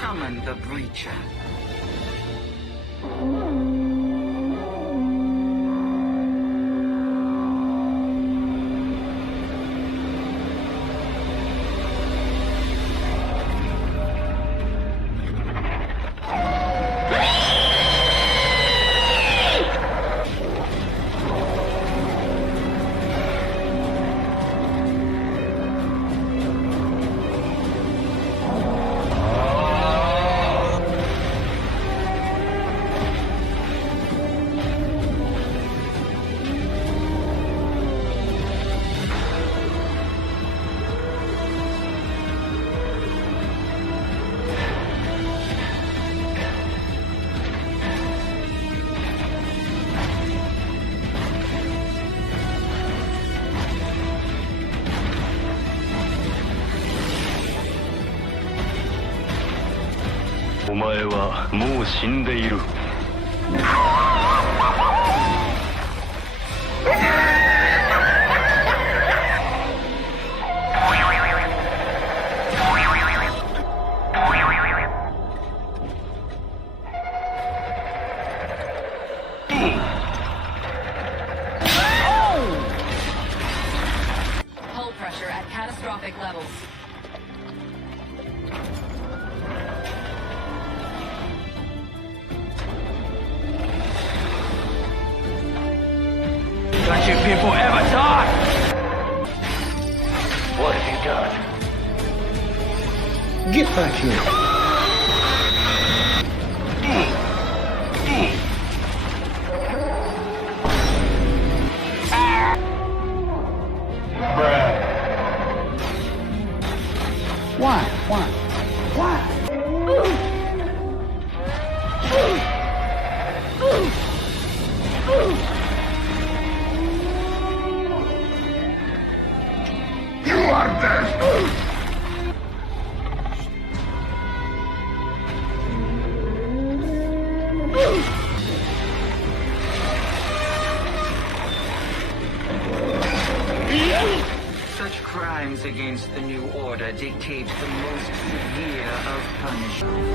Summon the Breacher.お前はもう死んでいる。Hull pressure at catastrophic levels. Don't you people ever talk! What have you done? Get back here. Why? You are dead. Such crimes against the New Order dictate the most severe of punishment.